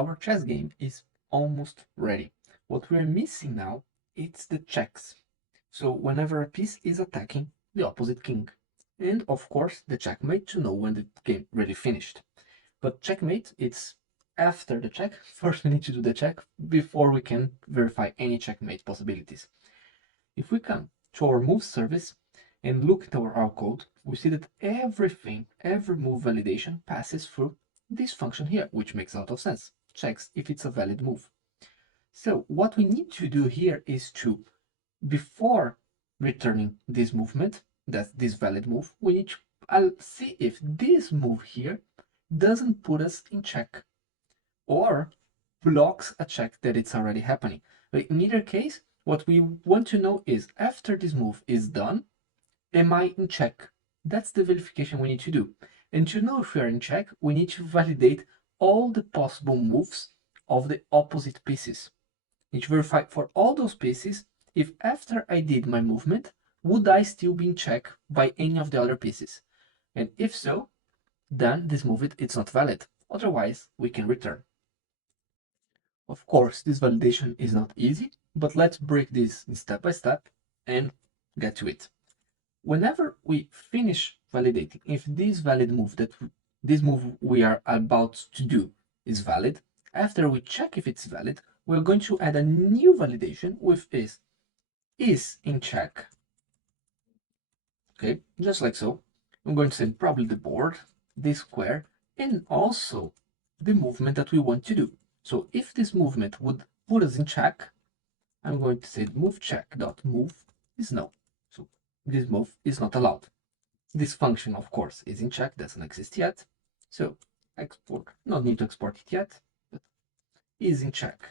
our chess game is almost ready. What we're missing now, it's the checks. So whenever a piece is attacking the opposite king. And of course, the checkmate to know when the game really finished. But checkmate, it's after the check. First, we need to do the check before we can verify any checkmate possibilities. If we come to our move service and look at our code, we see that everything, every move validation passes through this function here, which makes a lot of sense. Checks if it's a valid move. So what we need to do here is to, before returning this movement, that's this valid move, we need to see if this move here doesn't put us in check or blocks a check that it's already happening. But in either case, what we want to know is after this move is done, am I in check? That's the verification we need to do. And to know if we are in check, we need to validate all the possible moves of the opposite pieces. I need to verify for all those pieces if after I did my movement, would I still be in check by any of the other pieces? And if so, then this move it's not valid. Otherwise, we can return. Of course, this validation is not easy, but let's break this step by step and get to it. Whenever we finish validating if this valid move this move we are about to do is valid, after we check if it's valid, we're going to add a new validation with is in check. Okay, just like so. I'm going to say probably the board, the square, and also the movement that we want to do. So if this movement would put us in check, I'm going to say move check.move is no. So this move is not allowed. This function, of course, is in check, doesn't exist yet. So export, not need to export it yet, but is in check.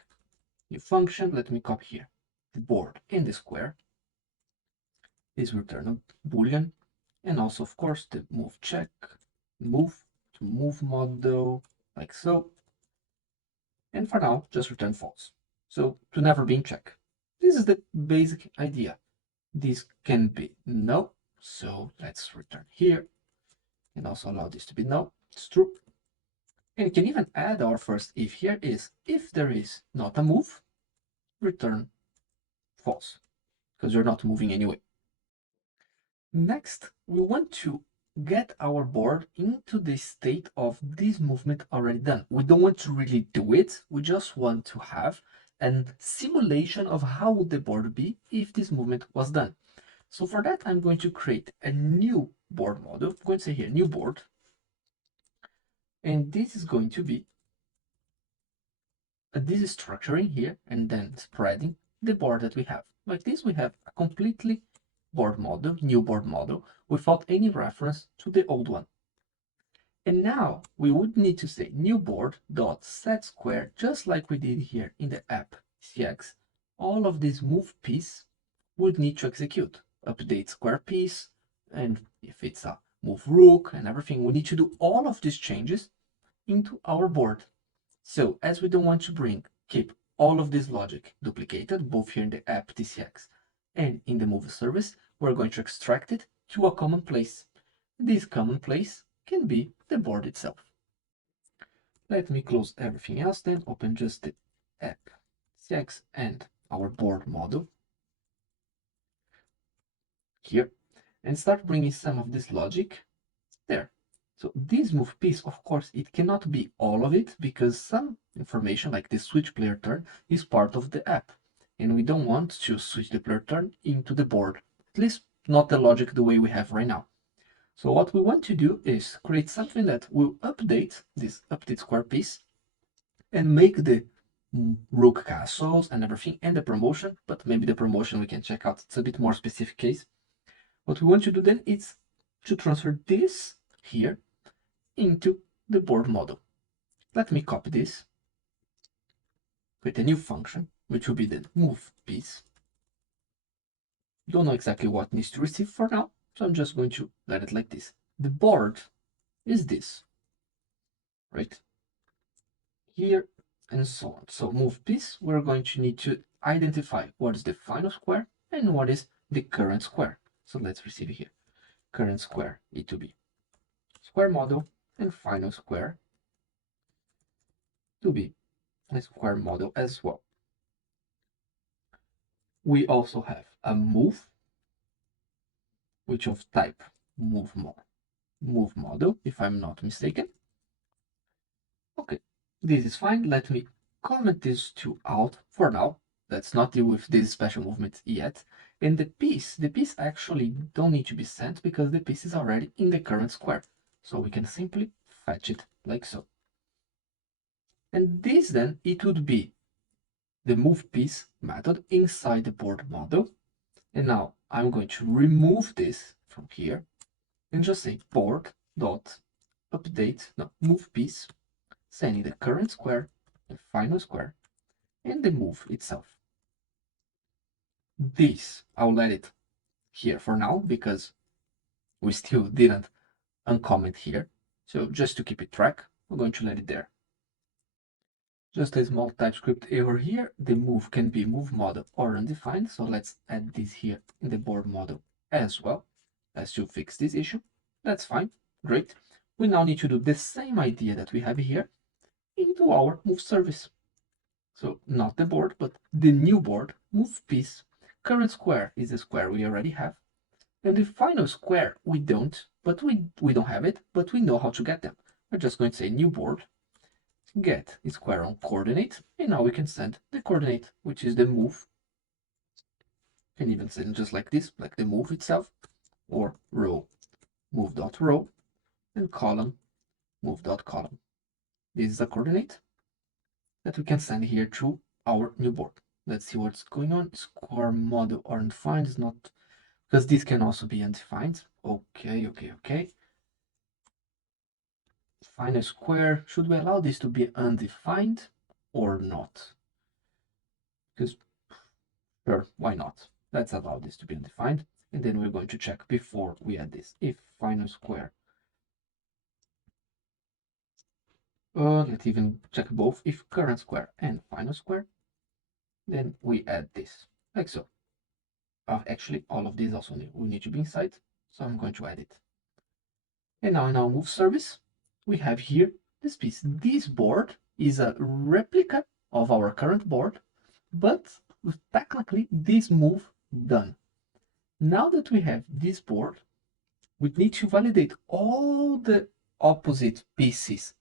New function, let me copy here the board and the square. Is return a boolean, and also, of course, the move check, move to move model, like so. And for now, just return false. So to never be in check. This is the basic idea. This can be no, so let's return here, and also allow this to be no, it's true. And you can even add our first if here is, if there is not a move, return false, because you're not moving anyway. Next, we want to get our board into the state of this movement already done. We don't want to really do it, we just want to have a simulation of how would the board be if this movement was done. So for that, I'm going to create a new board model. I'm going to say here, new board. And this is going to be this structuring here and then spreading the board that we have. Like this, we have a completely board model, new board model, without any reference to the old one. And now we would need to say new board dot set square, just like we did here in the app CX. All of this move piece would need to execute, update square piece, and if it's a move rook and everything, we need to do all of these changes into our board. So as we don't want to keep all of this logic duplicated, both here in the app TCX and in the move service, we're going to extract it to a common place. This common place can be the board itself. Let me close everything else, then open just the app TCX and our board model here, and start bringing some of this logic there. So this move piece, of course, it cannot be all of it because some information like the switch player turn is part of the app. And we don't want to switch the player turn into the board, at least not the logic the way we have right now. So what we want to do is create something that will update this update square piece and make the rook castles and everything and the promotion, but maybe the promotion we can check out. It's a bit more specific case. What we want to do then is to transfer this here into the board model. Let me copy this, create a new function, which will be the move piece. Don't know exactly what needs to receive for now, so I'm just going to let it like this. The board is this, right? Here and so on. So move piece, we're going to need to identify what is the final square and what is the current square. So let's receive here. Current square E2B. Square model and final square to be a square model as well. We also have a move, which of type move model, if I'm not mistaken. Okay, this is fine. Let me comment these two out for now. Let's not deal with this special movement yet. And the piece actually don't need to be sent because the piece is already in the current square. So we can simply fetch it like so. And this then, it would be the move piece method inside the board model. And now I'm going to remove this from here and just say board dot update, no, move piece, sending the current square, the final square, and the move itself. This, I'll let it here for now because we still didn't uncomment here. So just to keep it track, we're going to let it there. Just a small TypeScript error here. The move can be move model or undefined. So let's add this here in the board model as well as to fix this issue. That's fine. Great. We now need to do the same idea that we have here into our move service. So not the board, but the new board, move piece. Current square is the square we already have. And the final square we don't, but we don't have it, but we know how to get them. We're just going to say new board, get square on coordinate, and now we can send the coordinate, which is the move. You can even send just like this, like the move itself, or row, move.row, and column, move.column. This is a coordinate that we can send here to our new board. Let's see what's going on. Square model or undefined is not, because this can also be undefined. Okay. Final square. Should we allow this to be undefined or not? Because sure, why not? Let's allow this to be undefined. And then we're going to check before we add this. If final square. Let's even check both. If current square and final square, then we add this like so. Actually, all of these also will need to be inside. So I'm going to add it. And now in our move service, we have here this piece. This board is a replica of our current board, but with technically this move done. Now that we have this board, we need to validate all the opposite pieces,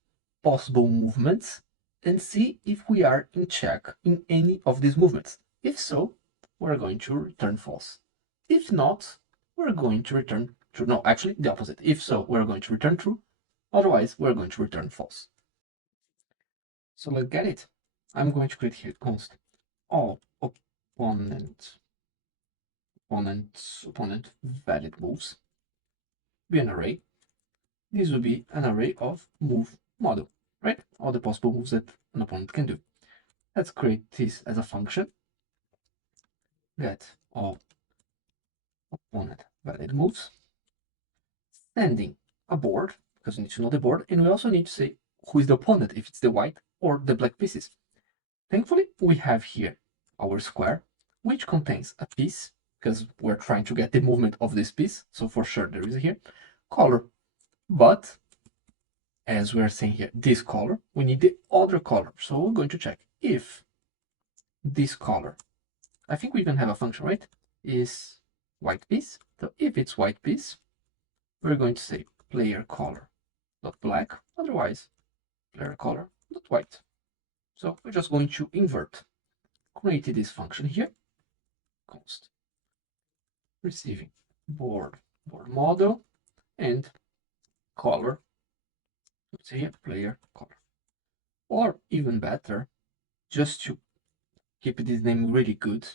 possible movements, and see if we are in check in any of these movements. If so, we're going to return false. If not, we're going to return true. No, actually the opposite. If so, we're going to return true. Otherwise, we're going to return false. So let's get it. I'm going to create here const all opponent valid moves be an array. This will be an array of move model, right? All the possible moves that an opponent can do. Let's create this as a function. Get all opponent valid moves, sending a board, because we need to know the board, and we also need to say who is the opponent, if it's the white or the black pieces. Thankfully, we have here our square, which contains a piece, because we're trying to get the movement of this piece, so for sure there is here, color. But as we're saying here, this color, we need the other color. So we're going to check if this color, I think we even have a function, right? Is white piece. So if it's white piece, we're going to say player color dot black, otherwise player color dot white. So we're just going to invert, create this function here, const receiving board model and color, let's say here player color. Or even better, just to keep this name really good,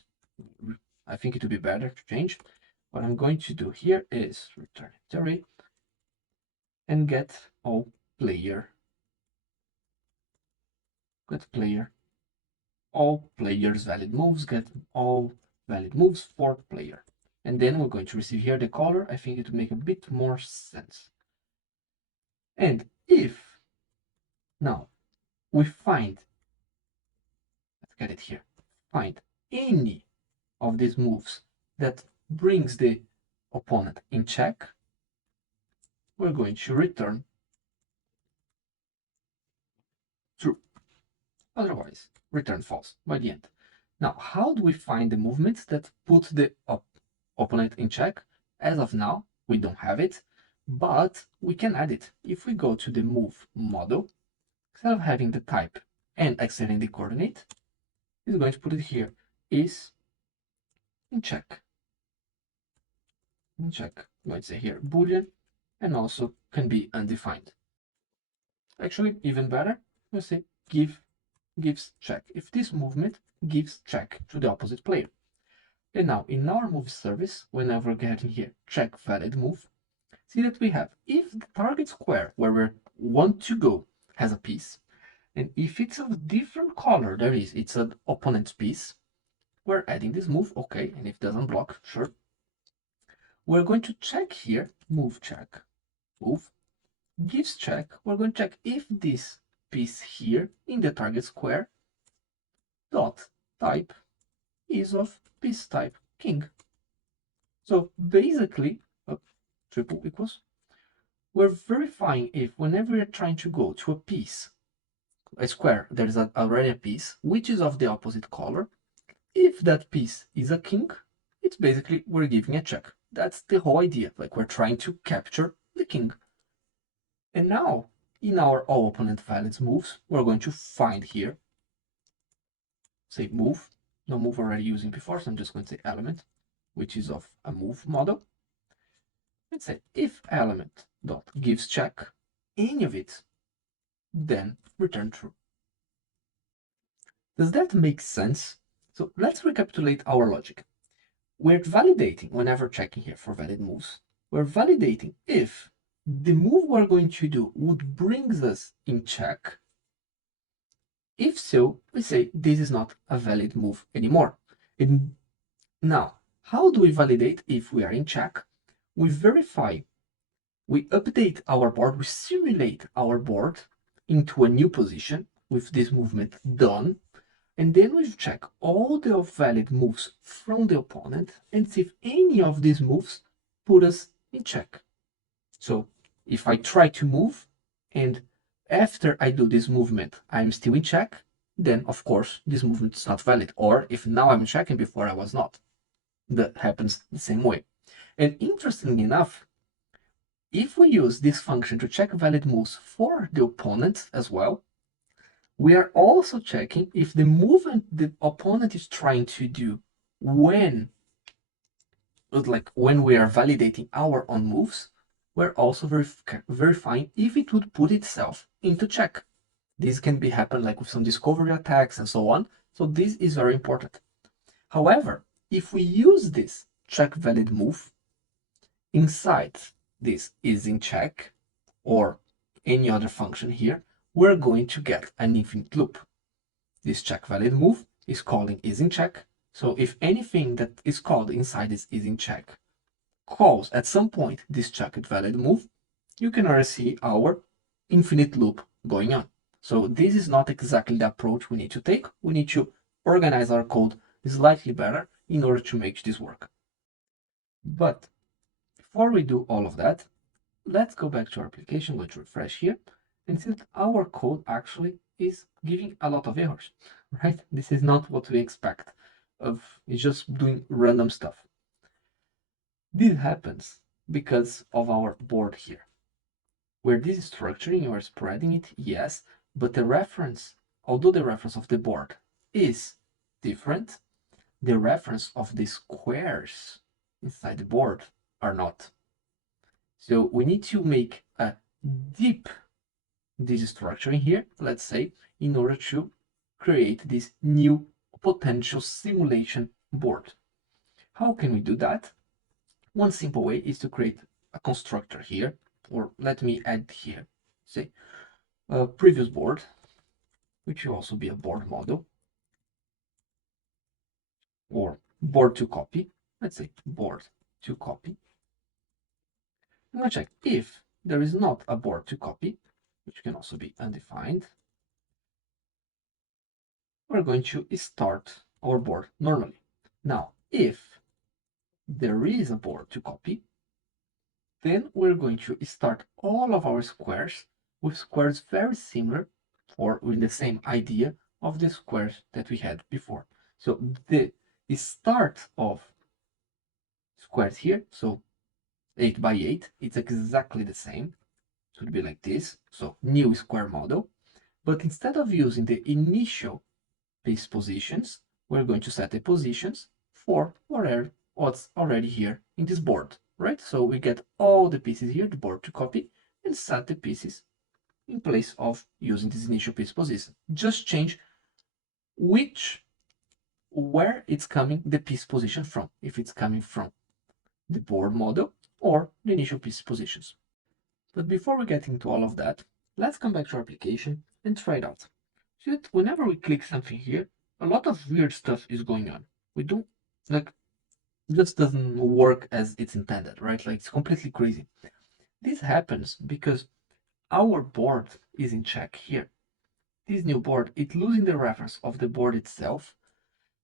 I think it would be better to change. What I'm going to do here is return array and get all player, all players valid moves, get all valid moves for player. And then we're going to receive here the color. I think it would make a bit more sense. And if now we find, let's get it here, find any of these moves that brings the opponent in check, we're going to return true. Otherwise, return false by the end. Now, how do we find the movements that put the opponent in check? As of now, we don't have it, but we can add it. If we go to the move model, instead of having the type and extending the coordinate, it's going to put it here, is in check. In check. I'm going to say here Boolean, and also can be undefined. Actually, even better, we'll say gives check. If this movement gives check to the opposite player. And now in our move service, whenever we're getting here check valid move, see that we have, if the target square where we want to go has a piece, and if it's of a different color, it's an opponent's piece, we're adding this move, okay, and if it doesn't block, sure. We're going to check here, move check, move, gives check, we're going to check if this piece here in the target square dot type is of piece type king. So basically, triple equals, we're verifying if whenever you're trying to go to a piece, a square, there's already a piece which is of the opposite color. If that piece is a king, it's basically we're giving a check. That's the whole idea. Like we're trying to capture the king. And now in our all opponent valid moves, we're going to find here, say move, no move already using before, so I'm just going to say element, which is of a move model. Let's say if element dot gives check any of it, then return true. Does that make sense? So let's recapitulate our logic. We're validating, whenever checking here for valid moves, we're validating if the move we're going to do would bring us in check. If so, we say this is not a valid move anymore. And now, how do we validate if we are in check? We verify, we update our board, we simulate our board into a new position with this movement done, and then we check all the valid moves from the opponent and see if any of these moves put us in check. So if I try to move and after I do this movement I'm still in check, then of course this movement is not valid. Or if now I'm checking before I was not, that happens the same way. And interestingly enough, if we use this function to check valid moves for the opponent as well, we are also checking if the movement the opponent is trying to do when we are validating our own moves, we're also verifying if it would put itself into check. This can be happen like with some discovery attacks and so on. So this is very important. However, if we use this check valid move inside this is in check or any other function here, we're going to get an infinite loop. This check valid move is calling is in check. So if anything that is called inside this is in check calls at some point this checked valid move, you can already see our infinite loop going on. So this is not exactly the approach we need to take. We need to organize our code slightly better in order to make this work. But before we do all of that, let's go back to our application, go to refresh here, and see that our code actually is giving a lot of errors, right? This is not what we expect of, it's just doing random stuff. This happens because of our board here. Where this is structuring or spreading it, yes, but the reference, although the reference of the board is different, the reference of the squares inside the board are not. So we need to make a deep this structuring here, let's say, in order to create this new potential simulation board. How can we do that? One simple way is to create a constructor here, or let me add here, say, a previous board, which will also be a board model, or board to copy. Let's say board to copy. I'm going to check if there is not a board to copy, which can also be undefined. We're going to start our board normally. Now, if there is a board to copy, then we're going to start all of our squares with squares very similar or with the same idea of the squares that we had before. So the start of squares here, so 8 by 8, it's exactly the same. It would be like this, so new square model. But instead of using the initial piece positions, we're going to set the positions for what's already here in this board, right? So we get all the pieces here, the board to copy, and set the pieces in place of using this initial piece position. Just change where it's coming the piece position from, if it's coming from the board model or the initial piece positions. But before we get into all of that, let's come back to our application and try it out. See that whenever we click something here, a lot of weird stuff is going on. We don't, like, just doesn't work as it's intended, right? Like, it's completely crazy. This happens because our board is in check here. This new board, it's losing the reference of the board itself,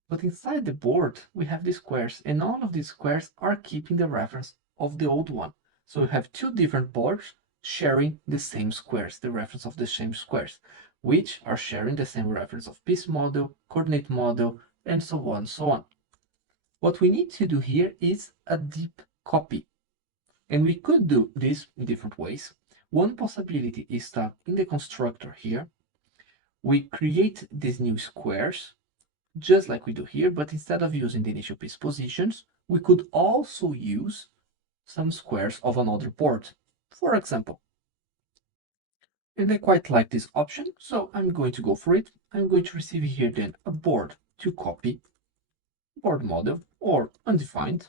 but inside the board, we have these squares, and all of these squares are keeping the reference of the old one. So we have two different boards sharing the same squares, the reference of the same squares, which are sharing the same reference of piece model, coordinate model, and so on, so on. What we need to do here is a deep copy. And we could do this in different ways. One possibility is that in the constructor here, we create these new squares, just like we do here, but instead of using the initial piece positions, we could also use some squares of another board, for example. And I quite like this option, so I'm going to go for it. I'm going to receive here then a board to copy, board model or undefined,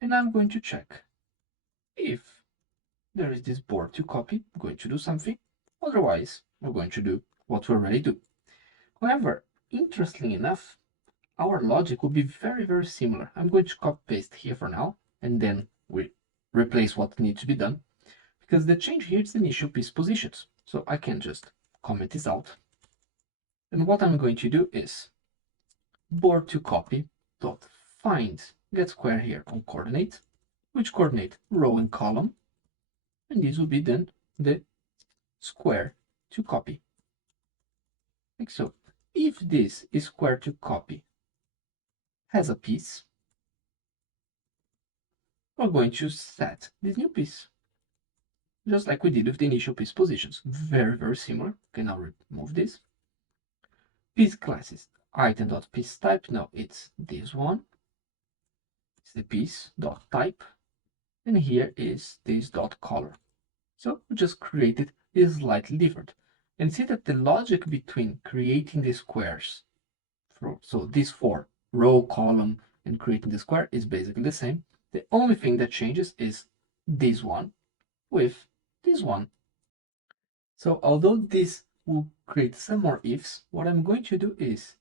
and I'm going to check if there is this board to copy. I'm going to do something, otherwise we're going to do what we already do. However, interestingly enough, our logic will be very, very similar. I'm going to copy paste here for now, and then we replace what needs to be done, because the change here is the initial piece positions. So I can just comment this out. And what I'm going to do is board to copy dot find get square here on coordinate, which coordinate row and column, and this will be then the square to copy, like so. If this is square to copy has a piece, we're going to set this new piece, just like we did with the initial piece positions. Very, very similar. Okay, now remove this. Piece classes, item.piece type. Now it's this one. It's the piece dot type. And here is this dot color. So we just created is slightly different. And see that the logic between creating the squares, so these four, row, column, and creating the square is basically the same. The only thing that changes is this one with this one. So although this will create some more ifs, what I'm going to do is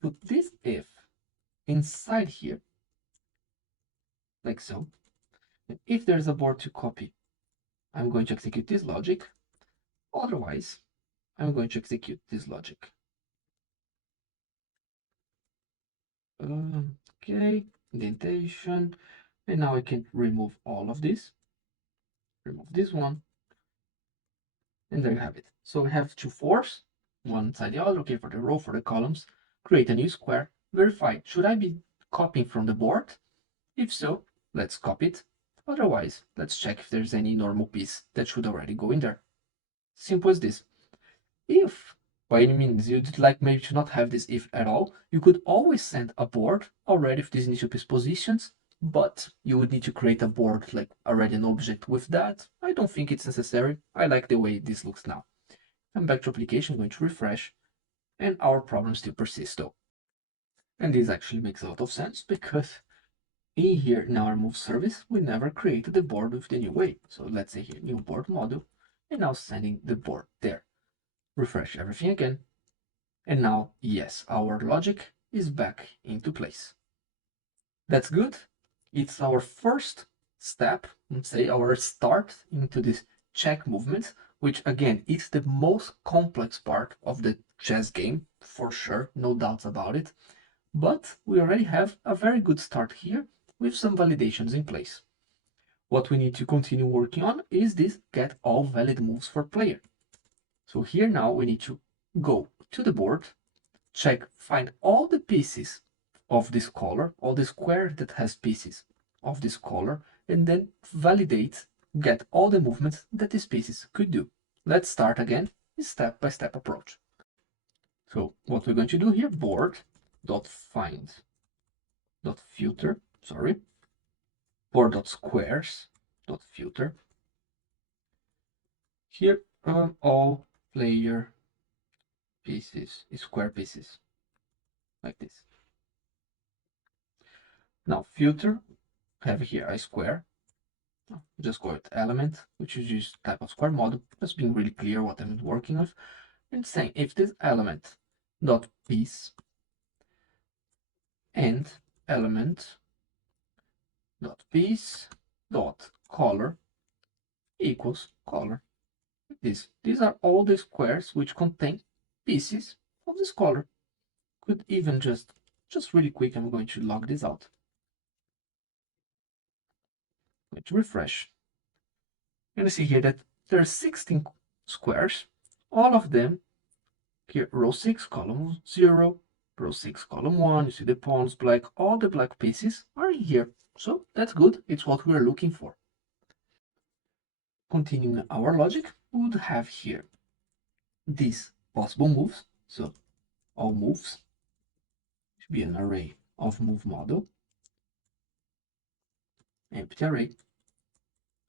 put this if inside here, like so. And if there's a board to copy, I'm going to execute this logic. Otherwise, I'm going to execute this logic. Okay, indentation. And now I can remove all of this. Remove this one. And there you have it. So we have two fours, one inside the other, okay, for the row, for the columns. Create a new square. Verify, should I be copying from the board? If so, let's copy it. Otherwise, let's check if there's any normal piece that should already go in there. Simple as this. If by any means you'd like maybe to not have this if at all, you could always send a board already with these initial piece positions, but you would need to create a board like already an object with that. I don't think it's necessary. I like the way this looks now. I'm back to application, going to refresh, and our problem still persists though. And this actually makes a lot of sense because in here in our move service, we never created the board with the new way. So let's say here new board model, and now sending the board there. Refresh everything again. And now, yes, our logic is back into place. That's good. It's our first step, let's say our start into this check movement, which again, it's the most complex part of the chess game, for sure, no doubts about it. But we already have a very good start here with some validations in place. What we need to continue working on is this get all valid moves for player. So here now we need to go to the board, check, find all the pieces of this color, all the square that has pieces of this color, and then validate, get all the movements that these pieces could do. Let's start again, step-by-step approach. So what we're going to do here, board.find.filter, board.squares.filter. Here, all player pieces, square pieces, like this. Now filter, have here a square. Just go with element, which is just type of square model, just being really clear what I'm working with, and saying if this element dot piece and element dot piece dot color equals color. These are all the squares which contain pieces of this color. Could even just really quick, I'm going to log this out. I'm going to refresh. You're going to see here that there are 16 squares, all of them here, row 6, column 0, row 6, column 1, you see the pawns black, all the black pieces are here. So that's good, it's what we're looking for. Continuing our logic, we would have here these possible moves. So all moves should be an array of move model, empty array.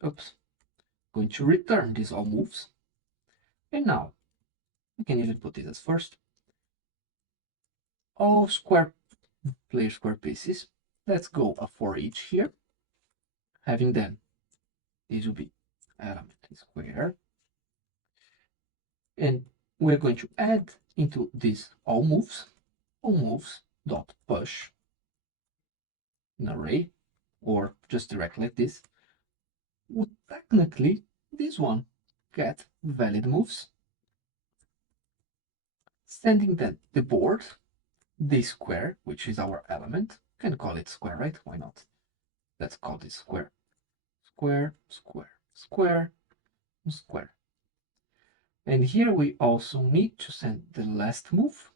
Oops, going to return these all moves. And now we can even put it as first. All player square pieces. Let's go for each here. Having then, this will be element square. And we're going to add into this all moves dot push an array, or just directly like this. Would technically this one get valid moves, sending then the board, this square, which is our element, can call it square, right? Why not? Let's call this square. Square, square, square, square. And here we also need to send the last move,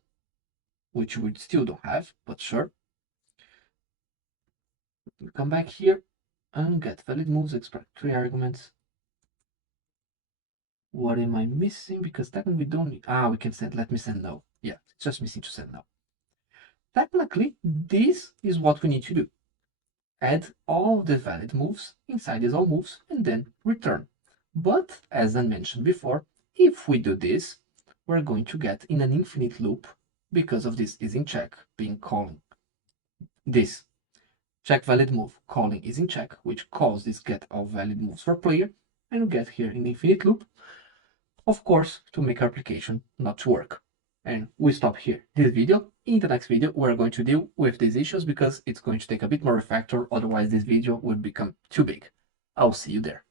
which we still don't have, but sure. We come back here and get valid moves, extract 3 arguments. What am I missing? Because technically we don't need, we can send, let me send no. Yeah, it's just missing to send no. Technically, this is what we need to do. Add all the valid moves inside these all moves and then return. But as I mentioned before, if we do this, we're going to get in an infinite loop because of this is in check being calling. This check valid move calling is in check, which calls this get all valid moves for player, and we get here in infinite loop, of course, to make our application not to work. And we stop here this video. In the next video, we're going to deal with these issues because it's going to take a bit more refactor, otherwise this video would become too big. I'll see you there.